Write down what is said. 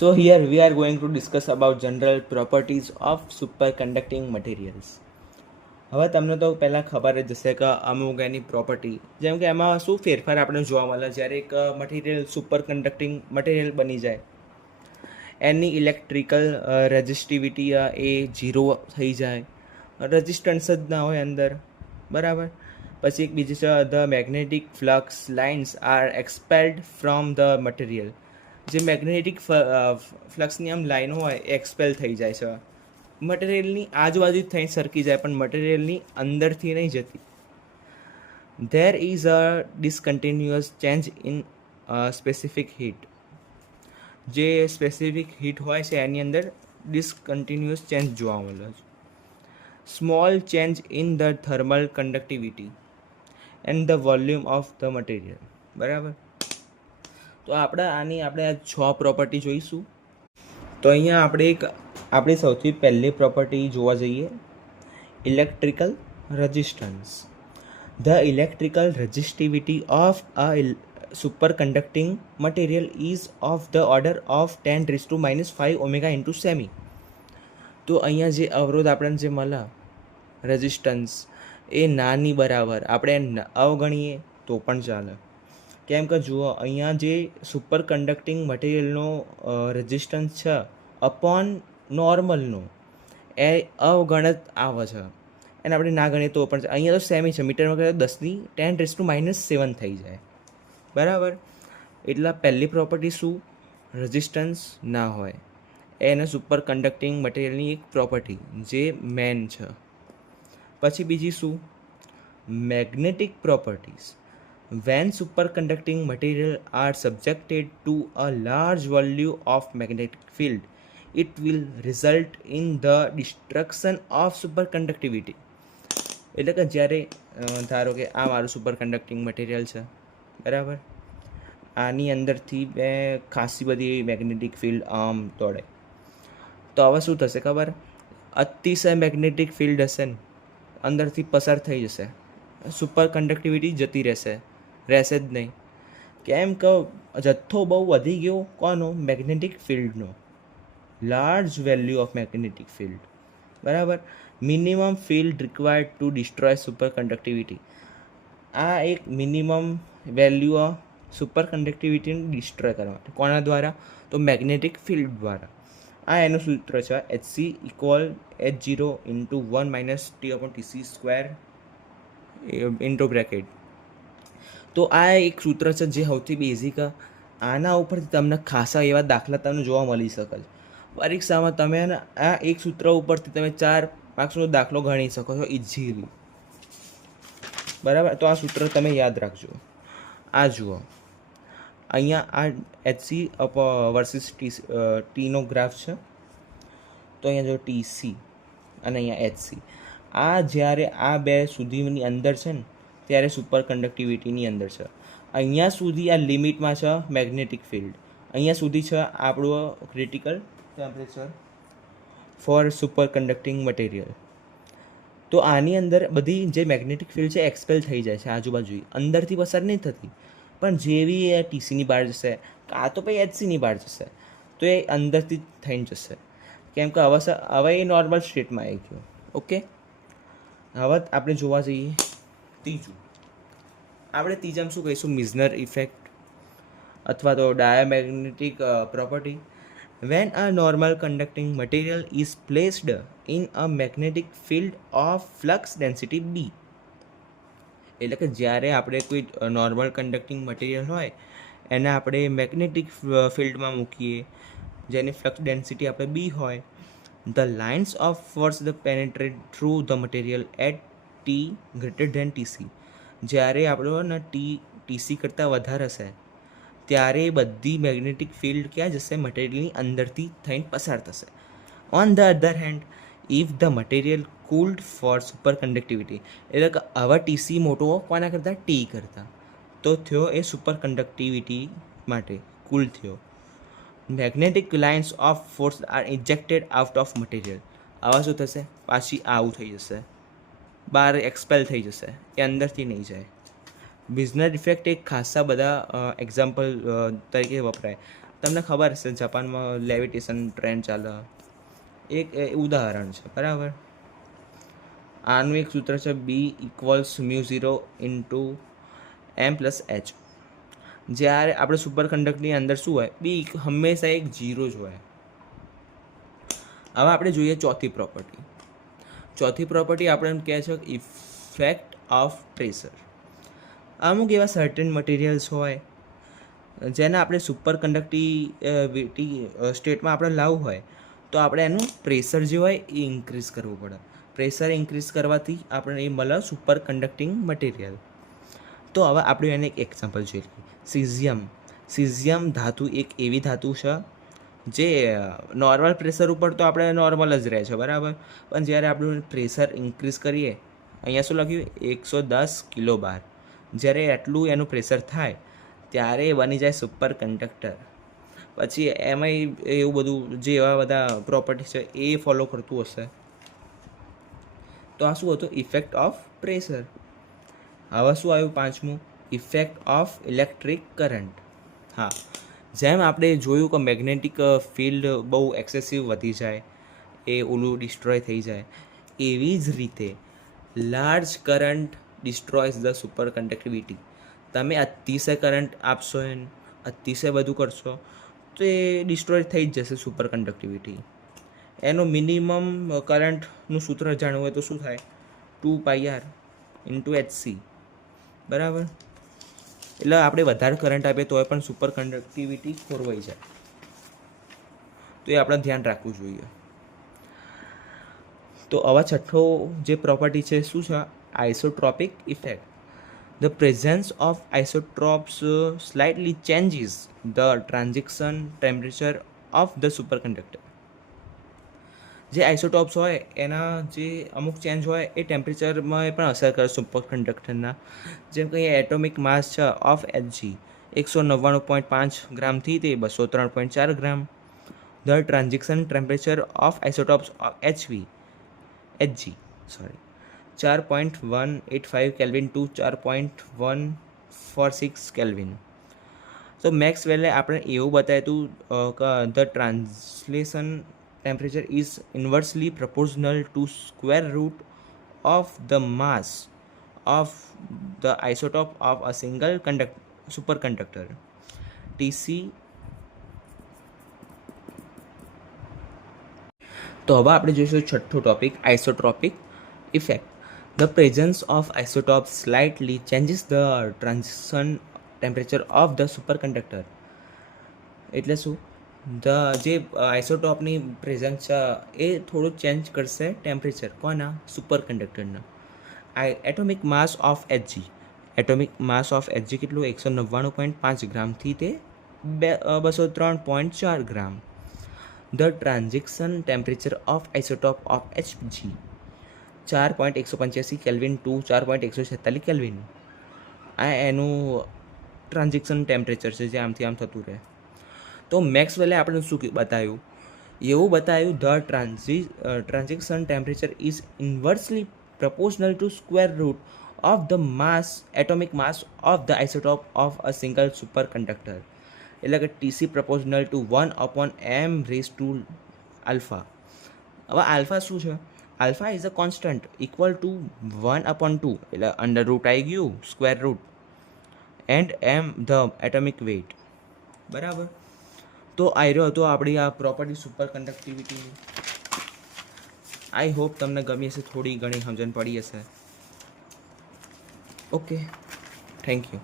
So here we are going to discuss about general properties of superconducting materials. હવે તમને તો પહેલાં ખબર જ હશે કે અમુક એની પ્રોપર્ટી, જેમ કે એમાં શું ફેરફાર આપણે જોવા મળે જ્યારે એક મટીરિયલ સુપર કન્ડક્ટિંગ મટીરિયલ બની જાય, એની ઇલેક્ટ્રિકલ રેઝિસ્ટિવિટી એ 0 થઈ જાય, રેઝિસ્ટન્સ જ ના હોય અંદર, બરાબર. પછી એક બીજી છે the magnetic flux lines are expelled from the material. જે મેગ્નેટિક ફ્લક્સની આમ લાઈનો હોય એ એક્સપેલ થઈ જાય છે, મટીરિયલની આજુબાજુ થઈ સરકી જાય પણ મટીરિયલની અંદરથી નહીં જતી. There is a discontinuous change in specific heat. જે સ્પેસિફિક હીટ હોય છે એની અંદર ડિસકન્ટિન્યુઅસ ચેન્જ જોવા મળે છે. Small change in the thermal conductivity and the volume of the material, બરાબર. તો આપણે 6 પ્રોપર્ટી જોઈશું. તો અહીંયા આપણી સૌથી પહેલી પ્રોપર્ટી જોવા જઈએ, electrical resistance. The electrical resistivity of a super conducting material ease of the order of 10⁻⁵ omega into semi. તો અહીંયા જે અવરોધ આપણને જે મળે રેઝિસ્ટન્સ એ નાની બરાબર આપણે અવગણીએ તો પણ ચાલે. કેમ કે જુઓ, અહીંયા જે સુપર કન્ડક્ટિંગ મટીરિયલનો રેઝિસ્ટન્સ છે અપોન નોર્મલનો એ અવગણત આવે છે, એને આપણે ના ગણીએ તો પણ અહીંયા તો સેમી છે, મીટરમાં કહે તો 10⁻⁷ થઈ જાય, બરાબર. એટલા પહેલી પ્રોપર્ટી શું? રેઝિસ્ટન્સ ના હોય. એને સુપર કન્ડક્ટિંગ મટીરિયલની એક પ્રોપર્ટી જે મેન છે. પછી બીજી શું? Magnetic properties. When superconducting material are subjected to a large volume of magnetic field, it will result in the destruction of superconductivity. એટલે કે જ્યારે ધારો કે આ મારું સુપર કન્ડક્ટિંગ મટીરિયલ છે, બરાબર, આની અંદરથી ખાસી બધી મેગ્નેટિક ફિલ્ડ તોડે, તો હવે શું થશે ખબર? અતિશય મેગ્નેટિક ફિલ્ડ હશે ને અંદરથી પસાર થઈ જશે, સુપર કન્ડક્ટિવિટી જતી રહેશે જ નહીં. કેમ કે જથ્થો બહુ વધી ગયો કોનો? મેગ્નેટિક ફિલ્ડનો. Large value of magnetic field, બરાબર. Minimum field required to destroy superconductivity. આ એક મિનિમમ વેલ્યુ સુપર કન્ડક્ટિવિટીને ડિસ્ટ્રોય કરવા માટે કોના દ્વારા? તો મેગ્નેટિક ફિલ્ડ દ્વારા. આ એનું સૂત્ર છે HC = H0 × 1 - T/Tc² into bracket. તો આ એક સૂત્ર છે જે સૌથી બેઝિક. આના ઉપરથી તમને ખાસા એવા દાખલા તમને જોવા મળી શકે છે પરીક્ષામાં. તમે આ એક સૂત્ર ઉપરથી તમે 4 માર્ક્સનો દાખલો ગણી શકો છો ઇઝીલી, બરાબર. તો આ સૂત્ર તમે યાદ રાખજો. આ જુઓ, અહીંયા આ HC વર્સિસ ટીનો ગ્રાફ છે. તો અહીંયા જો TC અને અહીંયા HC, આ જ્યારે આ બે સુધીની અંદર છે ને ત્યારે સુપર કન્ડક્ટિવિટીની અંદર છે. અહીંયા સુધી આ લિમિટમાં છે મેગ્નેટિક ફિલ્ડ, અહીંયા સુધી છે આપણું critical temperature for superconducting material. તો આની અંદર બધી જે મેગ્નેટિક ફિલ્ડ છે એક્સપેલ થઈ જાય છે આજુબાજુ, અંદરથી પસાર નહીં થતી. પણ જેવી એ TCની બહાર જશે કાં તો પછી HCની બહાર જશે તો એ અંદરથી થઈને જશે. કેમ કે હવે એ નોર્મલ સ્ટેટમાં આવી ગયો. ઓકે, હવે આપણે જોવા જઈએ ત્રીજું. આપણે ત્રીજામાં શું કહીશું? મિઝનર ઇફેક્ટ અથવા તો diamagnetic property. When a normal conducting material is placed in a magnetic field of flux density B. એટલે કે જ્યારે આપણે કોઈ નોર્મલ કન્ડક્ટિંગ મટીરિયલ હોય એને આપણે મેગ્નેટિક ફિલ્ડમાં મૂકીએ જેની ફ્લક્સ ડેન્સિટી આપણે B હોય, the lines of force the penetrate through the material at T > TC. જ્યારે આપણો TC કરતાં વધારે હશે ત્યારે બધી મેગ્નેટિક ફિલ્ડ ક્યાં જશે? મટીરિયલની અંદરથી થઈને પસાર થશે. On the other hand, if the material cooled for superconductivity, એટલે કે આવા TC મોટો કોના કરતાં? T કરતાં, તો થયો એ સુપર કન્ડક્ટિવિટી માટે કૂલ થયો. Magnetic lines of force are ejected out of material. આવા શું થશે? પાછી આવું થઈ જશે, બહાર એક્સપેલ થઈ જશે, એ અંદરથી નહીં જાય. મિઝનર ઇફેક્ટ એક ખાસા બધા એક્ઝામ્પલ તરીકે વપરાય. તમને ખબર હશે જાપાનમાં લેવિટેશન ટ્રેન્ડ ચાલે, એક ઉદાહરણ છે બરાબર. આનું એક સૂત્ર છે B equals mu 0 into M plus H. જ્યારે આપણે સુપર કંડક્ટરની અંદર શું હોય, બી હંમેશા એક જીરો જ હોય. હવે આપણે જોઈએ ચોથી પ્રોપર્ટી. ચોથી પ્રોપર્ટી આપણે કહે છે ઇફેક્ટ ઓફ પ્રેશર. અમુક એવા સર્ટેન મટીરિયલ્સ હોય જેને આપણે સુપર કંડક્ટિવિટી સ્ટેટમાં આપણે લાવવું હોય તો આપણે એનું પ્રેશર જે હોય એ ઇન્ક્રીઝ કરવું પડે. પ્રેશર ઇન્ક્રીઝ કરવાથી આપણે એ મળે સુપર કંડક્ટિંગ મટીરિયલ. તો હવે આપણે એને એક એક્ઝામ્પલ જોઈએ. સિઝિયમ ધાતુ એક એવી ધાતુ છે જે નોર્મલ પ્રેશર ઉપર તો આપણે નોર્મલ જ રહે છે બરાબર, પણ જ્યારે આપણું પ્રેશર ઇન્ક્રીઝ કરીએ, અહીંયા શું લખ્યું 110 કિલોબાર, જ્યારે એટલું એનું પ્રેશર થાય ત્યારે એ બની જાય સુપર કંડક્ટર. પછી એમાંય એવું બધું જે એવા બધા પ્રોપર્ટી છે એ ફોલો કરતું હશે. તો આ શું હતું, ઇફેક્ટ ઓફ પ્રેશર. હવે શું આવ્યું પાંચમું, ઇફેક્ટ ઓફ ઇલેક્ટ્રિક કરંટ. હા, જેમ આપણે જોયું કે મેગ્નેટિક ફિલ્ડ બહુ એક્સેસિવ વધી જાય, એ ઓલું ડિસ્ટ્રોય થઈ જાય, એવી જ રીતે large current ડિસ્ટ્રોયઝ the super conductivity. તમે અતિશય કરંટ આપશો એને, અતિશય બધું કરશો તો એ ડિસ્ટ્રોય થઈ જ જશે સુપર કંડક્ટિવિટી. એનો મિનિમમ કરંટનું સૂત્ર જાણવું હોય તો શું થાય, 2πr ઇન્ટુ HC બરાબર. એટલે આપણે વધારે કરંટ આપીએ તો પણ સુપર કંડક્ટિવિટી ખોરવાઈ જાય, તો એ આપણે ધ્યાન રાખવું જોઈએ. તો આવા છઠ્ઠો જે પ્રોપર્ટી છે શું છે, isotropic effect. The presence of isotopes slightly changes the transition temperature of the superconductor. જે આઇસોટોપ્સ હોય એના જે અમુક ચેન્જ હોય એ ટેમ્પરેચરમાં પણ અસર કરે સુપર કંડક્ટરના. જેમ કે એટોમિક માસ છે ઓફ Hg 199.5 ગ્રામથી તે 203.4 ગ્રામ. The transition temperature of isotopes of Hg 4.185 kelvin to 4.146 kelvin. તો મેક્સવેલે આપણે એવું બતાવ્યું હતું કે the translation temperature is inversely proportional to square root of the mass of the isotope of a single superconductor. Tc. તો હવે આપણે જોઈશું છઠ્ઠો topic, isotropic effect. The presence of isotope slightly changes the transition temperature of the superconductor. એટલે શું, જે આઇસોટોપની presence છે એ થોડું ચેન્જ કરશે ટેમ્પરેચર કોના, સુપર કંડક્ટરના. Atomic mass of Hg, atomic mass of Hg કેટલું, 199.5 ગ્રામથી તે 203.4 ગ્રામ. The transition temperature of isotope of Hg 4.185 kelvin to 4.146 kelvin. આ એનું ટ્રાન્ઝિશન ટેમ્પરેચર છે જે આમથી આમ થતું રહે. તો મેક્સવેલે આપણે શું બતાવ્યું, એવું બતાવ્યું the transition temperature is inversely proportional to square root of the mass, atomic mass of the isotope of a single superconductor. એટલે કે TC proportional to 1/m raised to alpha. હવે આલ્ફા શું છે, alpha is a constant equal to 1/2, એટલે under root આવી ગયું square root, and m the atomic weight બરાબર. તો આવી રહ્યો હતો આપણી આ પ્રોપર્ટી સુપર કંડક્ટિવિટીની. આઈ હોપ તમને ગમી હશે, થોડી ઘણી સમજણ પડી હશે. Okay, thank you.